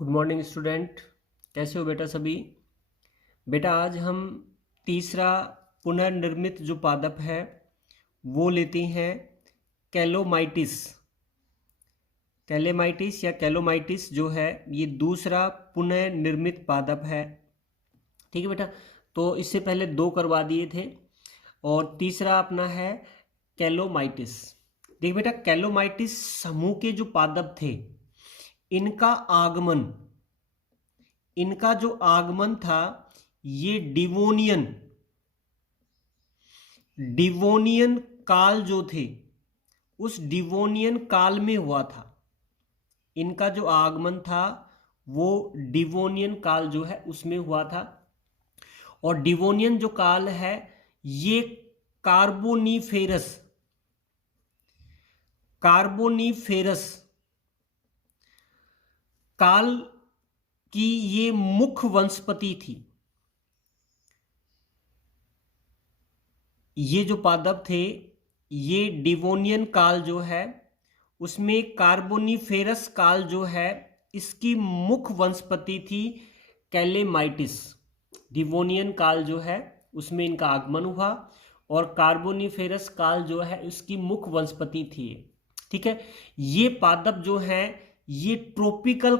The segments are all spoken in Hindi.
Good morning student. कैसे हो बेटा सभी? बेटा आज हम तीसरा पुनर्निर्मित जो पादप है वो लेते हैं कैलोमाइटिस। कैलेमाइटिस या कैलोमाइटिस जो है ये दूसरा पुनर्निर्मित पादप है। ठीक है बेटा, तो इससे पहले दो करवा दिए थे और तीसरा अपना है कैलोमाइटिस। देख बेटा, कैलोमाइटिस समूह के जो पादप थे इनका आगमन इनका जो आगमन था ये डिवोनियन काल जो थे उस डिवोनियन काल में हुआ था। इनका जो आगमन था वो डिवोनियन काल जो है उसमें हुआ था। और डिवोनियन जो काल है ये कार्बोनीफेरस काल की ये मुख्य वनस्पति थी। ये जो पादप थे ये डिवोनियन काल जो है उसमें कार्बोनीफेरस काल जो है इसकी मुख्य वनस्पति थी कैलेमाइटिस। डिवोनियन काल जो है उसमें इनका आगमन हुआ और कार्बोनीफेरस काल जो है उसकी मुख्य वनस्पति थी। ठीक है, ये पादप जो है ये ट्रॉपिकल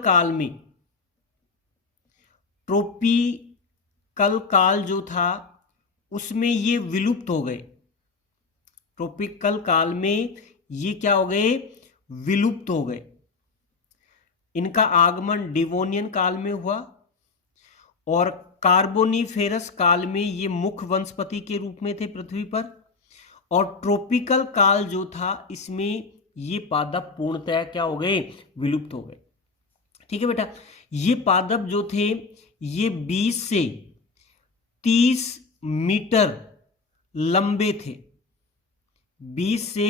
काल जो था उसमें ये विलुप्त हो गए। ट्रॉपिकल काल में ये क्या हो गए? विलुप्त हो गए। इनका आगमन डिवोनियन काल में हुआ और कार्बोनीफेरस काल में ये मुख्य वनस्पति के रूप में थे पृथ्वी पर। और ट्रॉपिकल काल जो था इसमें ये पादप पूर्णतः क्या हो गए? विलुप्त हो गए। ठीक है बेटा, ये पादप जो थे ये 20 से 30 मीटर लंबे थे। 20 से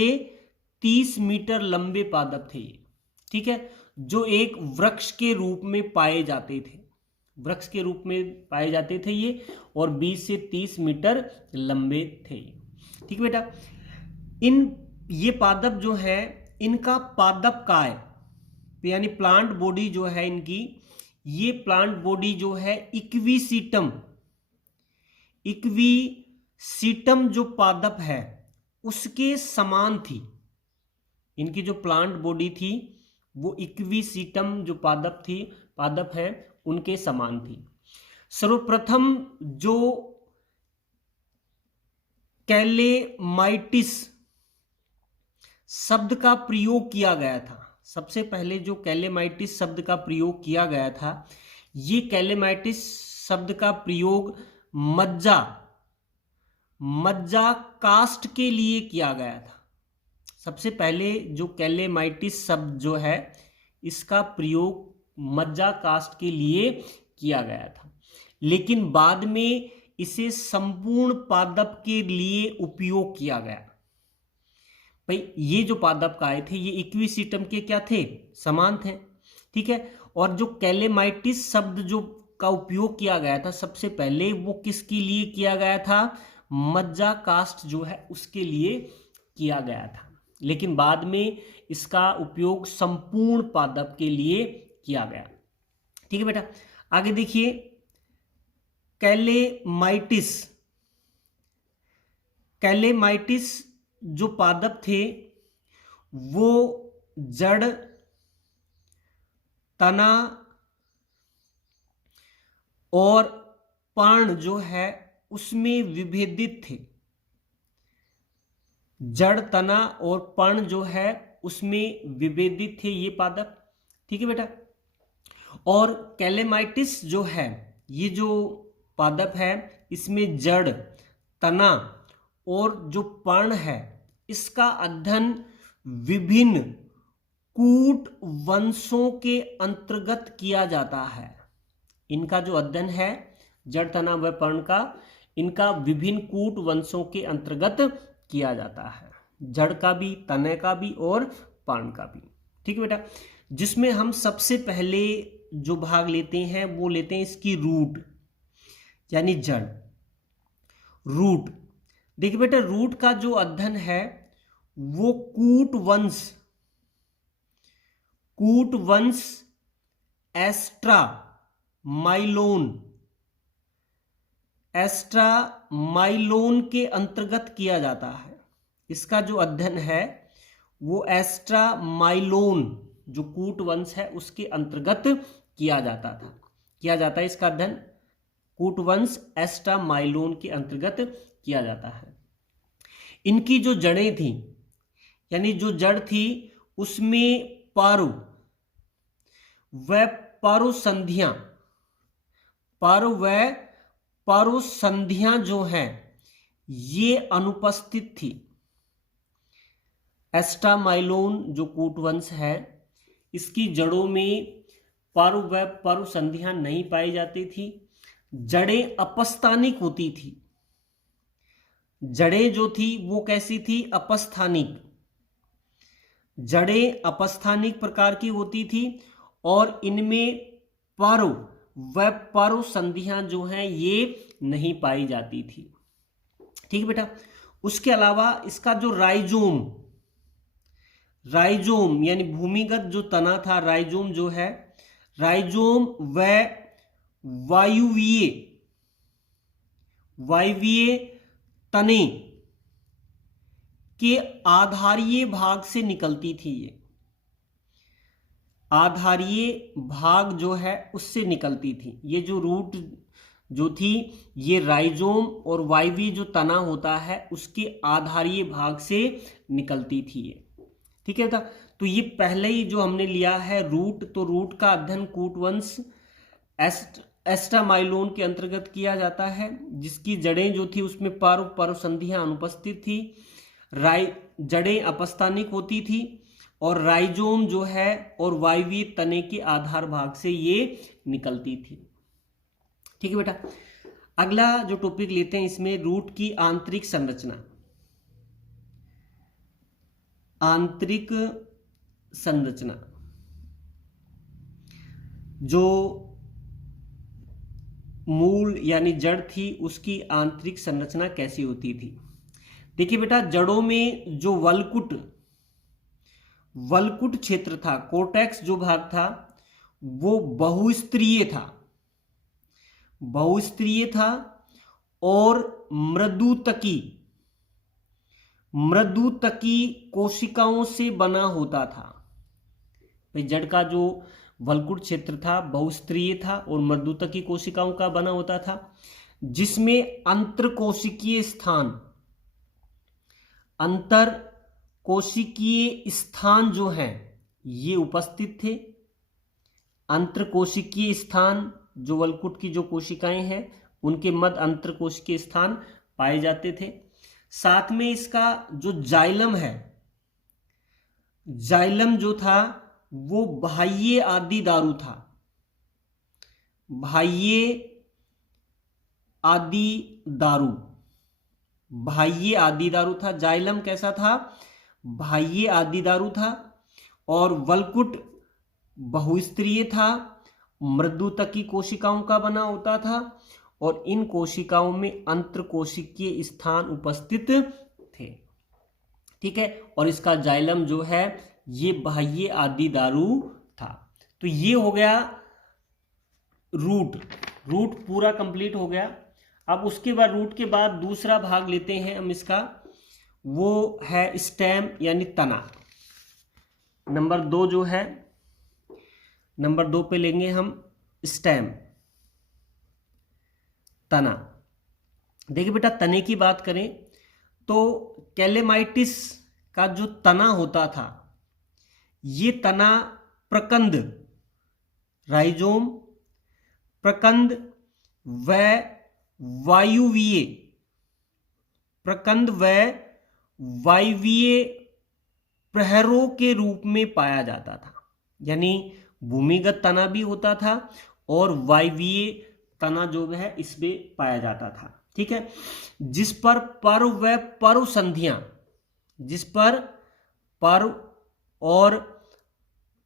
30 मीटर लंबे पादप थे ये। ठीक है, जो एक वृक्ष के रूप में पाए जाते थे ये, और 20 से 30 मीटर लंबे थे। ठीक है बेटा, ये पादप जो है इनका पादप काय यानी प्लांट बॉडी जो है इनकी, ये प्लांट बॉडी जो है इक्वीसीटम जो पादप है उसके समान थी। इनकी जो प्लांट बॉडी थी वो इक्वीसीटम जो पादप है उनके समान थी। सर्वप्रथम जो कैलेमाइटिस शब्द का प्रयोग किया गया था, सबसे पहले जो कैलेमाइटिस शब्द का प्रयोग किया गया था ये कैलेमाइटिस शब्द का प्रयोग मज्जा कास्ट के लिए किया गया था। सबसे पहले जो कैलेमाइटिस शब्द जो है इसका प्रयोग मज्जा कास्ट के लिए किया गया था, लेकिन बाद में इसे संपूर्ण पादप के लिए उपयोग किया गया। भाई ये जो पादप काय थे ये इक्विसीटम के क्या थे? समान थे। ठीक है, और जो कैलेमाइटिस शब्द जो का उपयोग किया गया था सबसे पहले वो किसके लिए किया गया था? मज्जा कास्ट जो है उसके लिए किया गया था, लेकिन बाद में इसका उपयोग संपूर्ण पादप के लिए किया गया। ठीक है बेटा, आगे देखिए। कैलेमाइटिस जो पादप थे वो जड़, तना और पर्ण जो है उसमें विभेदित थे। जड़, तना और पर्ण जो है उसमें विभेदित थे ये पादप। ठीक है बेटा, और कैलेमाइटिस जो है ये जो पादप है इसमें जड़, तना और जो पर्ण है इसका अध्ययन विभिन्न कूट वंशों के अंतर्गत किया जाता है। इनका जो अध्ययन है जड़, तना व पर्ण का, इनका विभिन्न कूट वंशों के अंतर्गत किया जाता है। जड़ का भी, तने का भी और पर्ण का भी। ठीक है बेटा, जिसमें हम सबसे पहले जो भाग लेते हैं वो लेते हैं इसकी रूट यानी जड़। रूट, देखिए बेटा, रूट का जो अध्ययन है वो कूट वंश एस्ट्रामाइलोन के अंतर्गत किया जाता है। इसका जो अध्ययन है वो एस्ट्रामाइलोन जो कूट वंश है उसके अंतर्गत किया जाता है। इसका अध्ययन कूट वंश एस्ट्रामाइलोन के अंतर्गत किया जाता है। इनकी जो जड़ें थी यानी जो जड़ थी उसमें पारु व पारुसंधियां जो हैं ये अनुपस्थित थी। एस्ट्रामाइलोन जो कूटवंश है इसकी जड़ों में पारु व पारुसंधियां नहीं पाई जाती थी। जड़ें अपस्थानिक होती थी। जड़ें जो थी वो कैसी थी? अपस्थानिक। जड़ें अपस्थानिक प्रकार की होती थी और इनमें पारु व पारुसंधियां जो हैं ये नहीं पाई जाती थी। ठीक है बेटा। उसके अलावा इसका जो राइजोम यानी भूमिगत जो तना था, राइजोम जो है, राइजोम व वायवीय तने के आधारीय भाग से निकलती थी। ये आधारीय भाग जो है उससे निकलती थी। ये जो रूट जो थी ये राइजोम और वायवीय जो तना होता है उसके आधारीय भाग से निकलती थी ये। ठीक है बेटा। तो ये पहले ही जो हमने लिया है रूट, तो रूट का अध्ययन कूटवंश एस्ट्रामाइलोन के अंतर्गत किया जाता है, जिसकी जड़ें जो थी उसमें पारुसंधियां अनुपस्थित थी, जड़ें अपस्थानिक होती थी और राइजोम जो है और वायवीय तने के आधार भाग से ये निकलती थी। ठीक है बेटा। अगला जो टॉपिक लेते हैं इसमें रूट की आंतरिक संरचना। आंतरिक संरचना जो मूल यानी जड़ थी उसकी आंतरिक संरचना कैसी होती थी। देखिए बेटा, जड़ों में जो वलकुट क्षेत्र था, कोर्टेक्स जो भाग था वो बहुस्तरीय था और मृदुतकी कोशिकाओं से बना होता था। जड़ का जो वलकुट क्षेत्र था बहुस्तरीय था और मृदुतकी कोशिकाओं का बना होता था, जिसमें अंतरकोशिकीय स्थान जो हैं ये उपस्थित थे। अंतरकोशिकीय स्थान जो वलकुट की जो कोशिकाएं हैं उनके मध्य अंतरकोशिकीय स्थान पाए जाते थे। साथ में इसका जो जाइलम है, जाइलम जो था वो बाह्य आदि दारू था। बाह्य आदि दारू था। जाइलम कैसा था? बाह्य आदि दारू था और वलकुट बहुस्तरीय था, मृदुतकी कोशिकाओं का बना होता था और इन कोशिकाओं में अंतरकोशिकीय स्थान उपस्थित थे। ठीक है। और इसका जाइलम जो है ये बाह्य आदि दारू था। तो ये हो गया रूट पूरा कंप्लीट हो गया। अब उसके बाद रूट के बाद दूसरा भाग लेते हैं हम इसका, वो है स्टेम यानी तना। नंबर 2 जो है, नंबर 2 पे लेंगे हम स्टेम, तना। देखिए बेटा, तने की बात करें तो कैलेमाइटिस का जो तना होता था ये तना प्रकंद, राइजोम, प्रकंद व वायवीय प्रहरों के रूप में पाया जाता था। यानी भूमिगत तना भी होता था और वायवीय तना जो है इसमें पाया जाता था। ठीक है। जिस पर पर व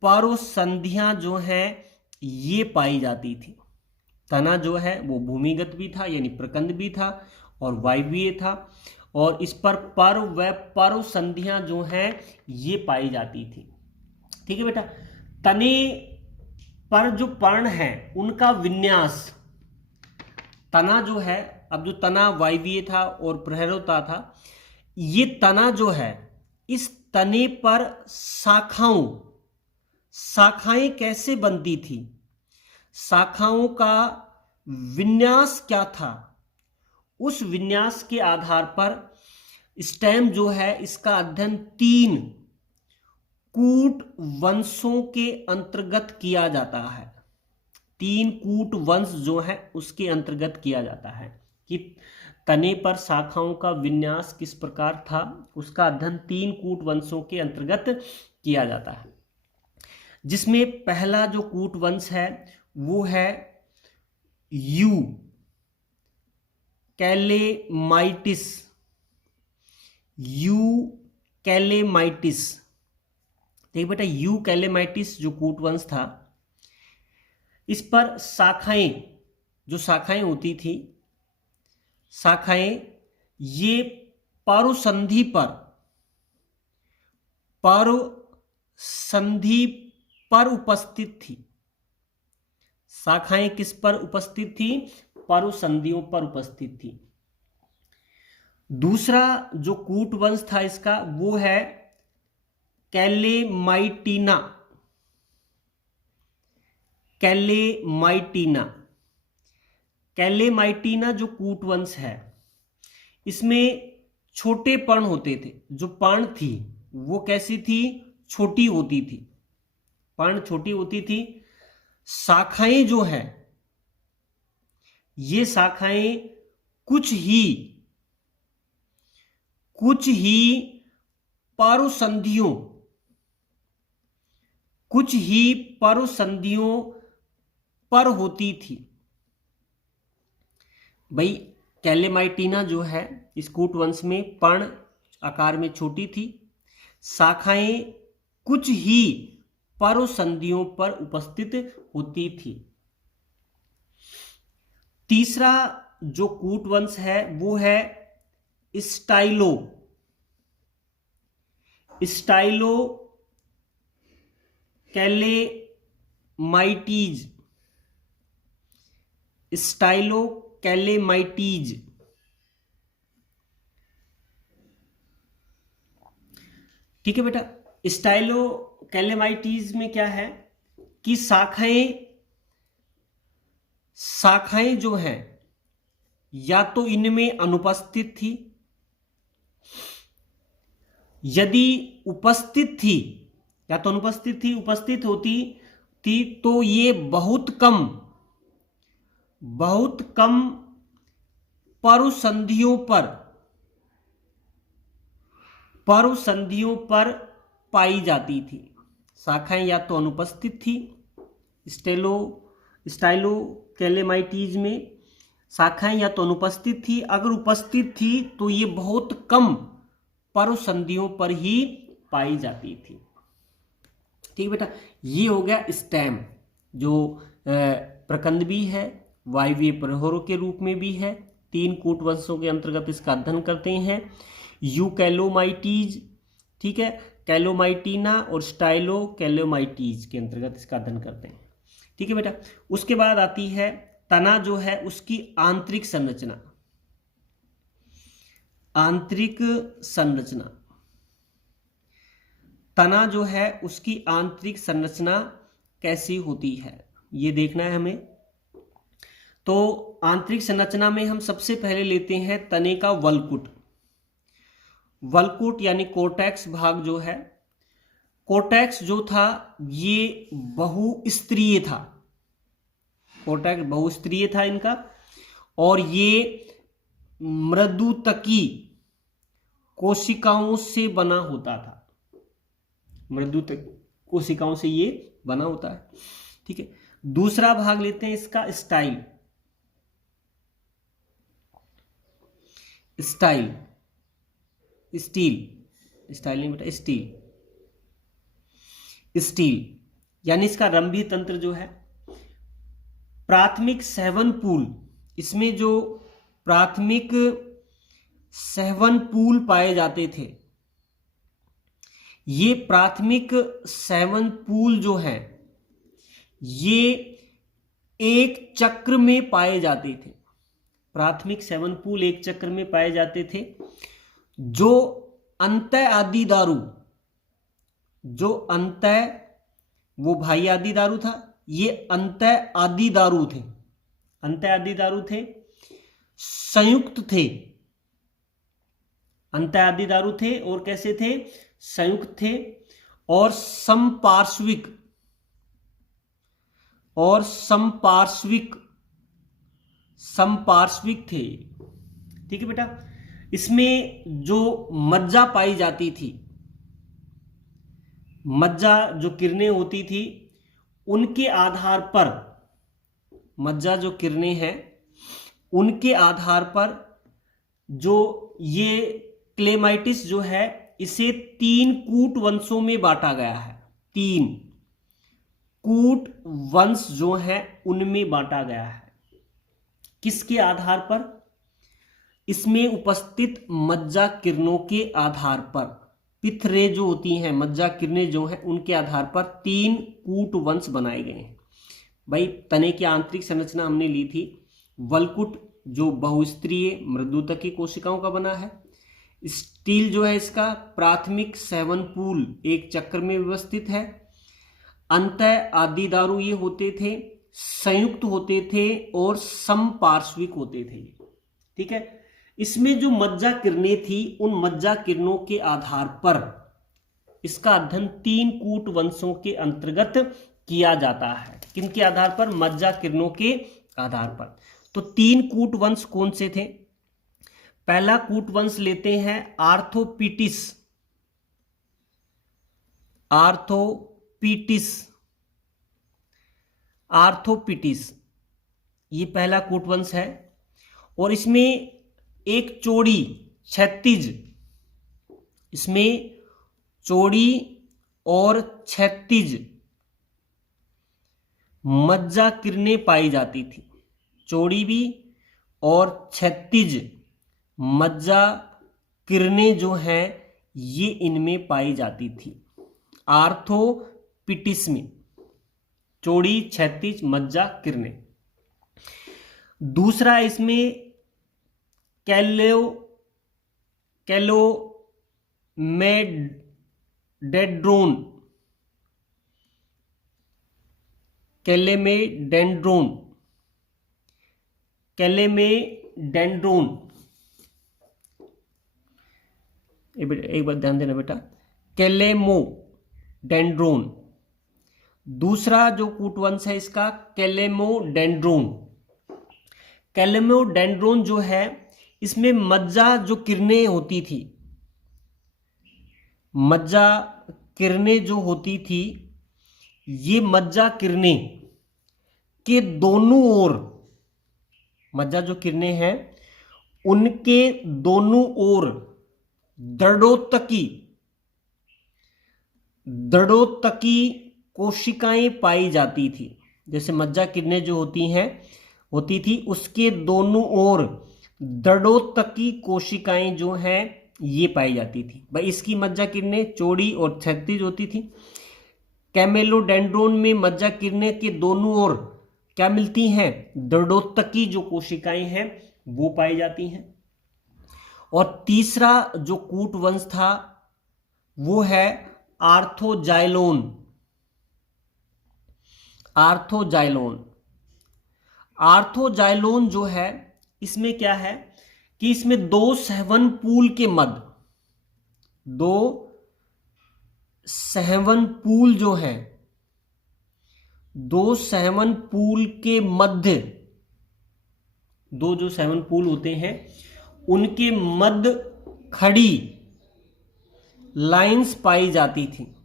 पारुसंधियां जो हैं ये पाई जाती थी। तना जो है वो भूमिगत भी था यानी प्रकंद भी था और वायवीय था और इस पर व पारुसंधियां जो हैं ये पाई जाती थी। ठीक है बेटा। तने पर जो पर्ण है उनका विन्यास, तना जो है, अब जो तना वायवीय था और प्रहरोता था, ये तना जो है, इस तने पर शाखाएं कैसे बनती थी, शाखाओं का विन्यास क्या था, उस विन्यास के आधार पर स्टेम जो है इसका अध्ययन 3 कूट वंशों के अंतर्गत किया जाता है। 3 कूट वंश जो है उसके अंतर्गत किया जाता है कि तने पर शाखाओं का विन्यास किस प्रकार था, उसका अध्ययन 3 कूट वंशों के अंतर्गत किया जाता है, जिसमें पहला जो कूट वंश है वो है यू कैलेमाइटिस। यू कैलेमाइटिस, देखिए बेटा, यू कैलेमाइटिस जो कूट वंश था, इस पर शाखाएं होती थी, शाखाएं ये पारुसंधि पर उपस्थित थी। शाखाएं किस पर उपस्थित थी? पारुसंधियों पर उपस्थित थी। दूसरा जो कूट वंश था इसका वो है कैलेमाइटिना। कैलेमाइटिना जो कूट वंश है, इसमें छोटे पर्ण होते थे। जो पर्ण थी वो कैसी थी? छोटी होती थी, पर्ण छोटी होती थी। शाखाएं जो है, ये शाखाएं कुछ ही पारुसंधियों पर होती थी। भाई कैलेमाइटिना जो है इस कूट वंश में पर्ण आकार में छोटी थी, शाखाएं कुछ ही पारुसंधियों पर उपस्थित होती थी। तीसरा जो कूट वंश है वो है स्टाइलो कैलेमाइटीज। ठीक है बेटा, स्टाइलो कैलेमाइटीज में क्या है कि शाखाएं जो हैं या तो इनमें अनुपस्थित थी, यदि उपस्थित थी या तो अनुपस्थित थी, उपस्थित होती थी तो ये बहुत कम पारुसंधियों पर पाई जाती थी। शाखाएं या तो अनुपस्थित थी, स्टाइलो कैलेमाइटीज में शाखाएं या तो अनुपस्थित थी, अगर उपस्थित थी तो ये बहुत कम पारुसंधियों पर ही पाई जाती थी। ठीक बेटा, ये हो गया स्टेम, जो प्रकंद भी है, वायवीय प्रहरों के रूप में भी है, 3 कूट वंशों के अंतर्गत इसका अध्ययन करते हैं। यूकैलोमाइटीज, ठीक है, कैलोमाइटिना और स्टाइलो कैलोमाइटीज के अंतर्गत इसका अध्ययन करते हैं। ठीक है बेटा, उसके बाद आती है तना जो है उसकी आंतरिक संरचना। तना जो है उसकी आंतरिक संरचना कैसी होती है ये देखना है हमें। तो आंतरिक संरचना में हम सबसे पहले लेते हैं तने का वल्कुट यानी कोर्टेक्स भाग जो है। कोर्टेक्स जो था ये बहुस्तरीय था, कोर्टेक्स बहुस्तरीय था इनका, और ये मृदुतकी कोशिकाओं से बना होता था, मृदुतक कोशिकाओं से ये बना होता है। ठीक है, दूसरा भाग लेते हैं इसका स्टाइल नहीं बेटा, स्टील यानी इसका रंभी तंत्र जो है। प्राथमिक सहवन पूल, इसमें जो प्राथमिक सहवन पूल पाए जाते थे, ये प्राथमिक सहवन पूल जो है ये एक चक्र में पाए जाते थे। प्राथमिक सेवन पूल एक चक्र में पाए जाते थे। जो अंतः आदि दारू, जो अंतः वो भाई आदि दारू था, ये अंतः आदि दारू थे। अंतः आदि दारू थे, संयुक्त थे। अंतः आदि दारू थे और कैसे थे? संयुक्त थे और समपार्श्विक थे। ठीक है बेटा। इसमें जो मज्जा पाई जाती थी, मज्जा जो किरणें होती थी, उनके आधार पर, मज्जा जो किरणें हैं उनके आधार पर जो ये क्लेमाइटिस जो है, इसे 3 कूट वंशों में बांटा गया है। 3 कूट वंश जो है उनमें बांटा गया है। किसके आधार पर? इसमें उपस्थित मज्जा किरणों के आधार पर। पिथ रे जो होती हैं, मज्जा किरणें जो हैं, उनके आधार पर 3 कूट वंश बनाए गए हैं। भाई तने की आंतरिक संरचना हमने ली थी। वलकुट जो बहुस्तरीय मृदुतकी कोशिकाओं का बना है। स्टील जो है इसका प्राथमिक सेवन पूल एक चक्र में व्यवस्थित है। अंतः आदि दारू ये होते थे, संयुक्त होते थे और समपार्श्विक होते थे। ठीक है। इसमें जो मज्जा किरणें थी, उन मज्जा किरणों के आधार पर इसका अध्ययन 3 कूट वंशों के अंतर्गत किया जाता है। किनके आधार पर? मज्जा किरणों के आधार पर। तो 3 कूट वंश कौन से थे? पहला कूट वंश लेते हैं आर्थोपीटिस। आर्थोपीटिस ये पहला कूट वंश है और इसमें एक चौड़ी क्षैतिज, इसमें चौड़ी और क्षैतिज मज्जा किरणें पाई जाती थी। चौड़ी भी और क्षैतिज मज्जा किरणें जो हैं ये इनमें पाई जाती थी। आर्थोपीटिस में चौड़ी क्षैतिज मज्जा किरणें। दूसरा इसमें कैलेमेडेंड्रोन। एक बार ध्यान देना बेटा, कैलेमोडेंड्रोन। दूसरा जो कूटवंश है इसका कैलेमोडेंड्रोन। कैलेमोडेंड्रोन जो है, इसमें मज्जा जो किरणें होती थी, मज्जा किरणें जो होती थी, ये मज्जा किरणें के दोनों ओर, मज्जा जो किरणें हैं उनके दोनों ओर दृढ़ोत्तकी कोशिकाएं पाई जाती थी। जैसे मज्जा किरणें जो होती थी उसके दोनों ओर दृढ़ोत्तकी कोशिकाएं जो हैं ये पाई जाती थी। भाई इसकी मज्जा किरणें चौड़ी और क्षैतिज होती थी। कैमेलोडेंड्रोन में मज्जा किरणें के दोनों ओर क्या मिलती हैं? दृढ़ोत्तकी जो कोशिकाएं हैं वो पाई जाती हैं। और तीसरा जो कूट वंश था वो है आर्थोजाइलोन। आर्थोजाइलोन जो है, इसमें क्या है कि इसमें 2 सहवन पूल के मध्य, 2 सहवन पूल जो है, 2 सहवन पूल के मध्य, 2 जो सहवन पूल होते हैं उनके मध्य खड़ी लाइंस पाई जाती थी।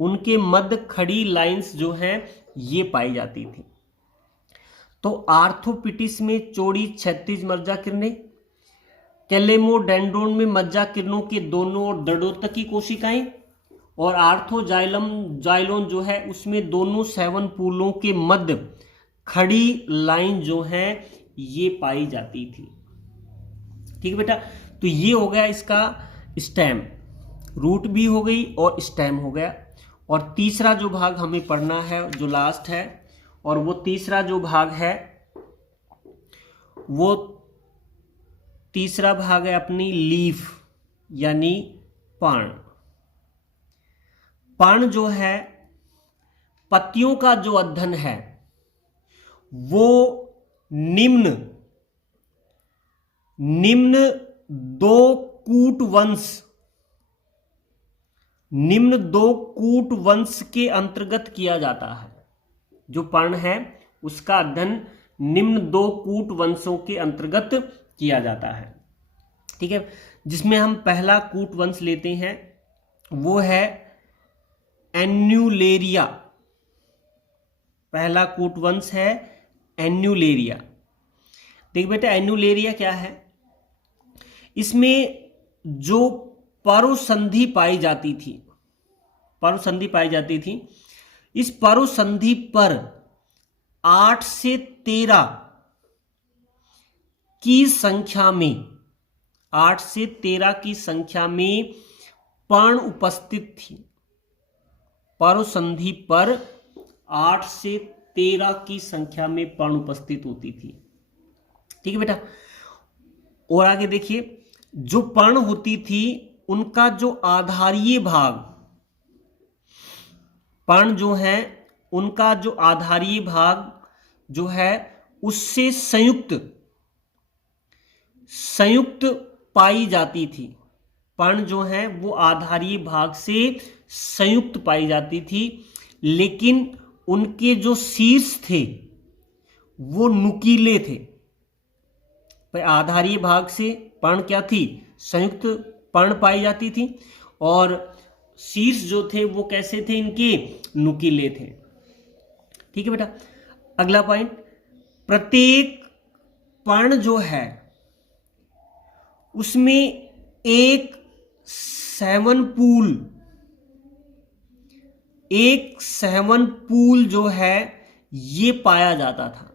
उनके मध्य खड़ी लाइंस जो हैं ये पाई जाती थी। तो आर्थोपीटिस में चौड़ी क्षैतिज मज्जा किरणें, कैलेमोडेंड्रोन में मज्जा किरणों के दोनों ओर दृढ़ोत्तकी कोशिकाएं, और जाइलोन जो है उसमें दोनों सेवन पूलों के मध्य खड़ी लाइन जो है ये पाई जाती थी। ठीक है बेटा। तो ये हो गया इसका स्टेम, रूट भी हो गई और स्टेम हो गया। और तीसरा जो भाग हमें पढ़ना है जो लास्ट है, और वो तीसरा जो भाग है वो तीसरा भाग है अपनी लीफ यानी पर्ण। पर्ण जो है पत्तियों का जो अध्ययन है वो निम्न दो कूट वंश के अंतर्गत किया जाता है। जो पर्ण है उसका अध्ययन निम्न दो कूट वंशों के अंतर्गत किया जाता है। ठीक है, जिसमें हम पहला कूट वंश लेते हैं वो है एन्यूलेरिया। पहला कूट वंश है एन्यूलेरिया। देख बेटा, एन्यूलेरिया क्या है? इसमें जो परुसंधि पाई जाती थी, इस परुसंधि पर 8 से 13 की संख्या में 8 से 13 की संख्या में पर्ण उपस्थित थी। परुसंधि पर 8 से 13 की संख्या में पर्ण उपस्थित होती थी। ठीक है बेटा, और आगे देखिए, जो पर्ण होती थी उनका जो आधारीय भाग, पर्ण जो है उनका जो आधारीय भाग जो है उससे संयुक्त पाई जाती थी। पर्ण जो है वो आधारीय भाग से संयुक्त पाई जाती थी, लेकिन उनके जो शीर्ष थे वो नुकीले थे। आधारीय भाग से पर्ण क्या थी? संयुक्त पर्ण पाई जाती थी, और शीर्ष जो थे वो कैसे थे? इनके नुकीले थे। ठीक है बेटा, अगला पॉइंट, प्रत्येक पर्ण जो है उसमें एक सेवन पूल जो है ये पाया जाता था।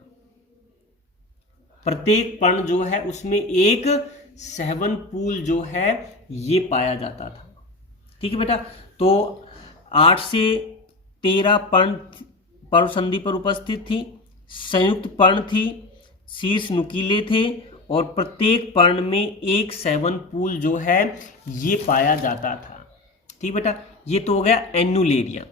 प्रत्येक पर्ण जो है उसमें एक 7 पूल जो है ये पाया जाता था। ठीक है बेटा, तो 8 से 13 पर्ण परुसंधि पर उपस्थित थी, संयुक्त पर्ण थी, शीर्ष नुकीले थे, और प्रत्येक पर्ण में एक 7 पूल जो है ये पाया जाता था। ठीक बेटा, ये तो हो गया एन्यूलेरिया।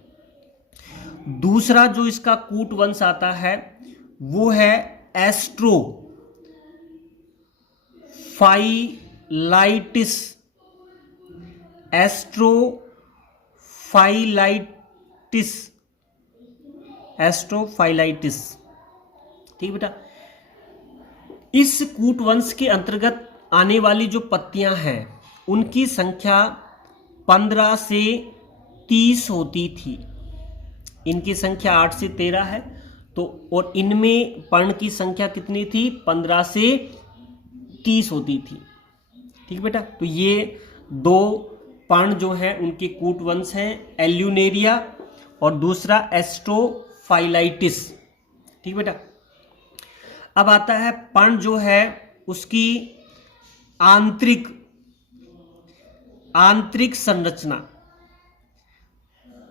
दूसरा जो इसका कूट वंश आता है वो है एस्ट्रोफाइलाइटिस। ठीक बेटा, इस कूट वंश के अंतर्गत आने वाली जो पत्तियां हैं उनकी संख्या 15 से 30 होती थी। इनकी संख्या 8 से 13 है, तो और इनमें पर्ण की संख्या कितनी थी? 15 से 30 होती थी। ठीक बेटा, तो ये दो पर्ण जो हैं उनके कूट वंश हैं, एल्यूनेरिया और दूसरा एस्ट्रोफाइलाइटिस। ठीक बेटा, अब आता है पर्ण जो है उसकी आंतरिक संरचना।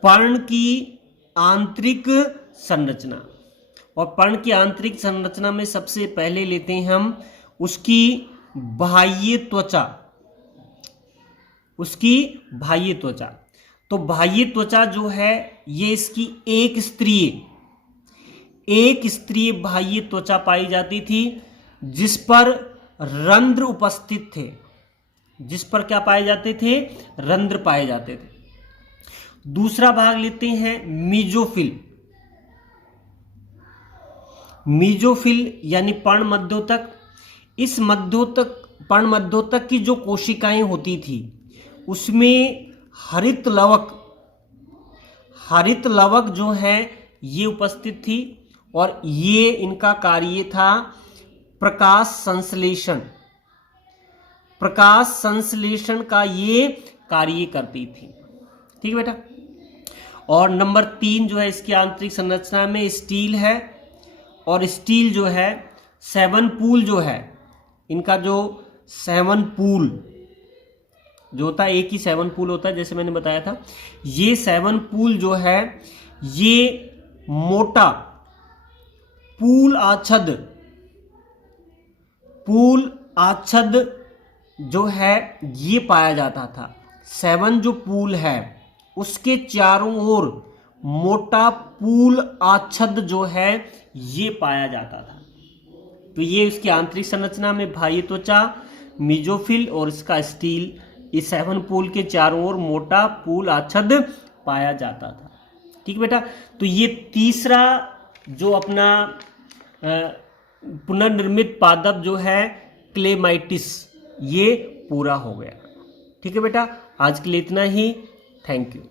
पर्ण की आंतरिक संरचना, और पर्ण की आंतरिक संरचना में सबसे पहले लेते हैं हम उसकी बाह्य त्वचा। तो बाह्य त्वचा जो है ये इसकी एक स्तरीय बाह्य त्वचा पाई जाती थी, जिस पर रंध्र उपस्थित थे। जिस पर क्या पाए जाते थे? रंध्र पाए जाते थे। दूसरा भाग लेते हैं मीजोफिल यानी पर्ण मध्योतक। इस पर्ण मध्योतक की जो कोशिकाएं होती थी उसमें हरित लवक जो है ये उपस्थित थी, और ये इनका कार्य था प्रकाश संश्लेषण का ये कार्य करती थी। ठीक है बेटा, और नंबर 3 जो है इसकी आंतरिक संरचना में स्टील है, और स्टील जो है 7 पूल जो है इनका जो 7 पूल जो होता है एक ही 7 पूल होता है, जैसे मैंने बताया था। ये 7 पूल जो है ये मोटा पूल आच्छद जो है ये पाया जाता था। 7 जो पूल है उसके चारों ओर मोटा पूल आच्छद जो है ये पाया जाता था। तो ये उसकी आंतरिक संरचना में बाह्य त्वचा, मेसोफिल और इसका स्टील, इस 7 पूल के चारों ओर मोटा पूल आच्छद पाया जाता था। ठीक बेटा, तो ये तीसरा जो अपना पुनर्निर्मित पादप जो है क्लेमाइटिस, ये पूरा हो गया। ठीक है बेटा, आज के लिए इतना ही। Thank you.